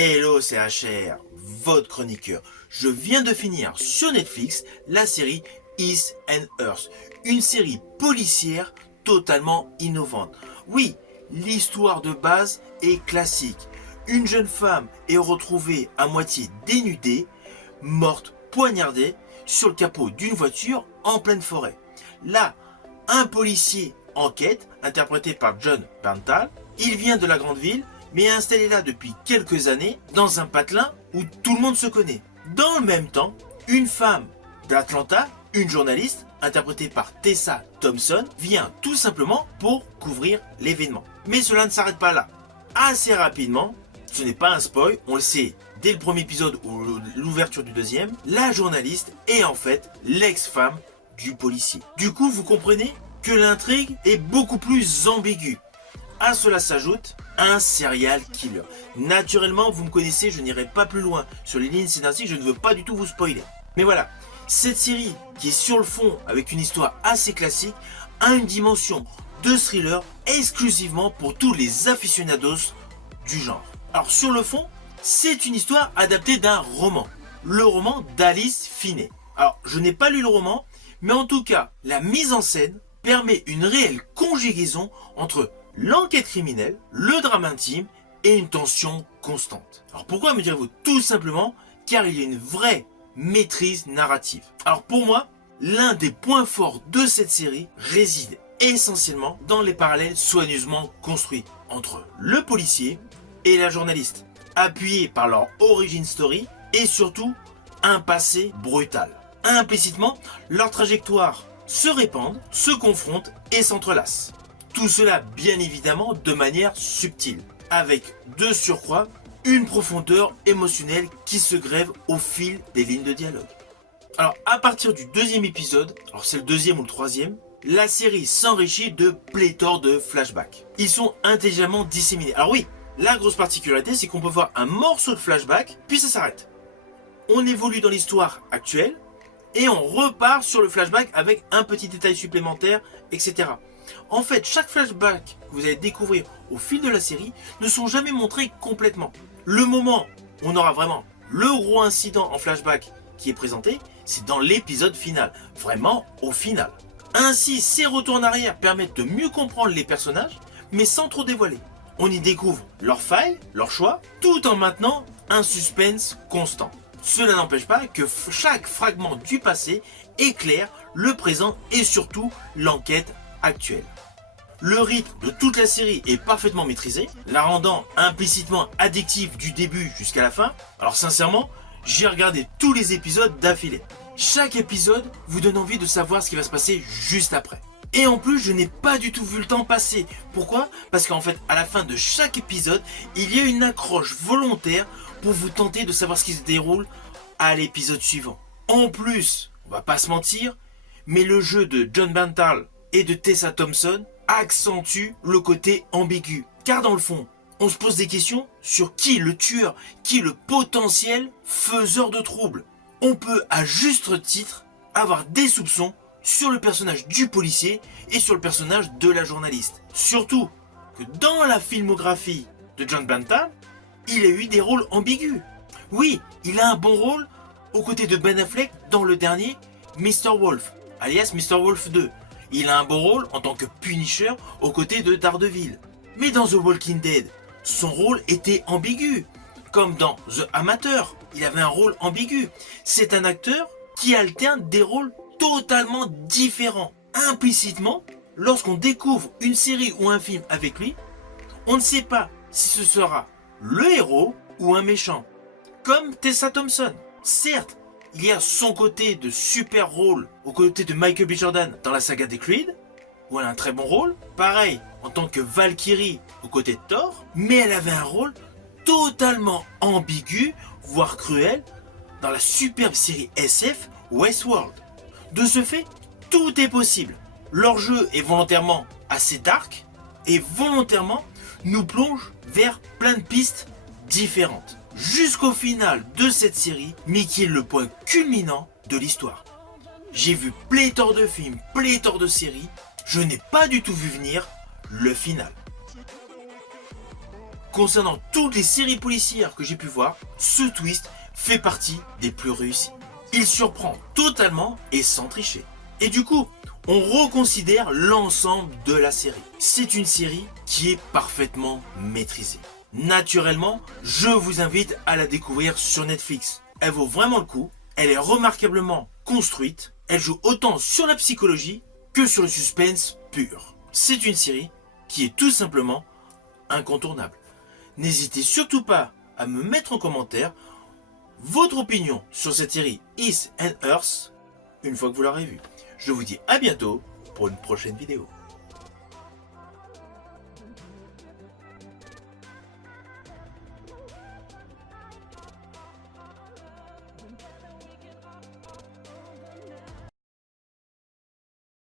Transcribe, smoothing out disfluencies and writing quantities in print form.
Hello, c'est HR, votre chroniqueur. Je viens de finir sur Netflix la série Is and Earth, une série policière totalement innovante. Oui, l'histoire de base est classique. Une jeune femme est retrouvée à moitié dénudée, morte poignardée sur le capot d'une voiture en pleine forêt. Là, un policier enquête, interprété par Jon Bernthal. Il vient de la grande ville, mais est installé là depuis quelques années, dans un patelin où tout le monde se connaît. Dans le même temps, une femme d'Atlanta, une journaliste, interprétée par Tessa Thompson, vient tout simplement pour couvrir l'événement. Mais cela ne s'arrête pas là. Assez rapidement, ce n'est pas un spoil, on le sait dès le premier épisode ou l'ouverture du deuxième, la journaliste est en fait l'ex-femme du policier. Du coup, vous comprenez que l'intrigue est beaucoup plus ambiguë. À cela s'ajoute un serial killer. Naturellement, vous me connaissez, je n'irai pas plus loin sur les lignes scénaristiques, je ne veux pas du tout vous spoiler. Mais voilà, cette série qui est sur le fond avec une histoire assez classique a une dimension de thriller exclusivement pour tous les aficionados du genre. Alors sur le fond, c'est une histoire adaptée d'un roman, le roman d'Alice Finney. Alors je n'ai pas lu le roman, mais en tout cas, la mise en scène permet une réelle conjugaison entre l'enquête criminelle, le drame intime et une tension constante. Alors pourquoi me direz-vous? Tout simplement car il y a une vraie maîtrise narrative. Alors pour moi, l'un des points forts de cette série réside essentiellement dans les parallèles soigneusement construits entre le policier et la journaliste, appuyés par leur origin story et surtout un passé brutal. Implicitement, leurs trajectoires se répandent, se confrontent et s'entrelacent. Tout cela bien évidemment de manière subtile, avec de surcroît une profondeur émotionnelle qui se grève au fil des lignes de dialogue. Alors à partir du deuxième épisode, alors c'est le deuxième ou le troisième, la série s'enrichit de pléthore de flashbacks. Ils sont intelligemment disséminés. Alors oui, la grosse particularité c'est qu'on peut voir un morceau de flashback, puis ça s'arrête. On évolue dans l'histoire actuelle, et on repart sur le flashback avec un petit détail supplémentaire, etc. En fait, chaque flashback que vous allez découvrir au fil de la série ne sont jamais montrés complètement. Le moment où on aura vraiment le gros incident en flashback qui est présenté, c'est dans l'épisode final, vraiment au final. Ainsi, ces retours en arrière permettent de mieux comprendre les personnages, mais sans trop dévoiler. On y découvre leurs failles, leurs choix, tout en maintenant un suspense constant. Cela n'empêche pas que chaque fragment du passé éclaire le présent et surtout l'enquête actuelle. Le rythme de toute la série est parfaitement maîtrisé, la rendant implicitement addictive du début jusqu'à la fin. Alors sincèrement, j'ai regardé tous les épisodes d'affilée. Chaque épisode vous donne envie de savoir ce qui va se passer juste après. Et en plus, je n'ai pas du tout vu le temps passer. Pourquoi? Parce qu'en fait, à la fin de chaque épisode, il y a une accroche volontaire pour vous tenter de savoir ce qui se déroule à l'épisode suivant. En plus, on va pas se mentir, mais le jeu de Jon Bernthal et de Tessa Thompson accentue le côté ambigu. Car dans le fond, on se pose des questions sur qui le tueur, qui le potentiel faiseur de troubles. On peut à juste titre avoir des soupçons sur le personnage du policier et sur le personnage de la journaliste. Surtout que dans la filmographie de Jon Bernthal, il a eu des rôles ambigus. Oui, il a un bon rôle aux côtés de Ben Affleck dans le dernier Mr. Wolf, alias Mr. Wolf 2. Il a un bon rôle en tant que Punisher aux côtés de Daredevil. Mais dans The Walking Dead, son rôle était ambigu. Comme dans The Amateur, il avait un rôle ambigu. C'est un acteur qui alterne des rôles totalement différents. Implicitement, lorsqu'on découvre une série ou un film avec lui, on ne sait pas si ce sera le héros ou un méchant. Comme Tessa Thompson. Certes, il y a son côté de super rôle aux côtés de Michael B. Jordan dans la saga des Creed, où elle a un très bon rôle. Pareil, en tant que Valkyrie aux côtés de Thor, mais elle avait un rôle totalement ambigu, voire cruel, dans la superbe série SF Westworld. De ce fait, tout est possible. Leur jeu est volontairement assez dark, et volontairement nous plonge vers plein de pistes différentes. Jusqu'au final de cette série, mais qui est le point culminant de l'histoire. J'ai vu pléthore de films, pléthore de séries, je n'ai pas du tout vu venir le final. concernant toutes les séries policières que j'ai pu voir, ce twist fait partie des plus réussis. Il surprend totalement et sans tricher. Et du coup, on reconsidère l'ensemble de la série. C'est une série qui est parfaitement maîtrisée. Naturellement, je vous invite à la découvrir sur Netflix. Elle vaut vraiment le coup, elle est remarquablement construite, elle joue autant sur la psychologie que sur le suspense pur. C'est une série qui est tout simplement incontournable. N'hésitez surtout pas à me mettre en commentaire votre opinion sur cette série Is and Earth une fois que vous l'aurez vue. Je vous dis à bientôt pour une prochaine vidéo.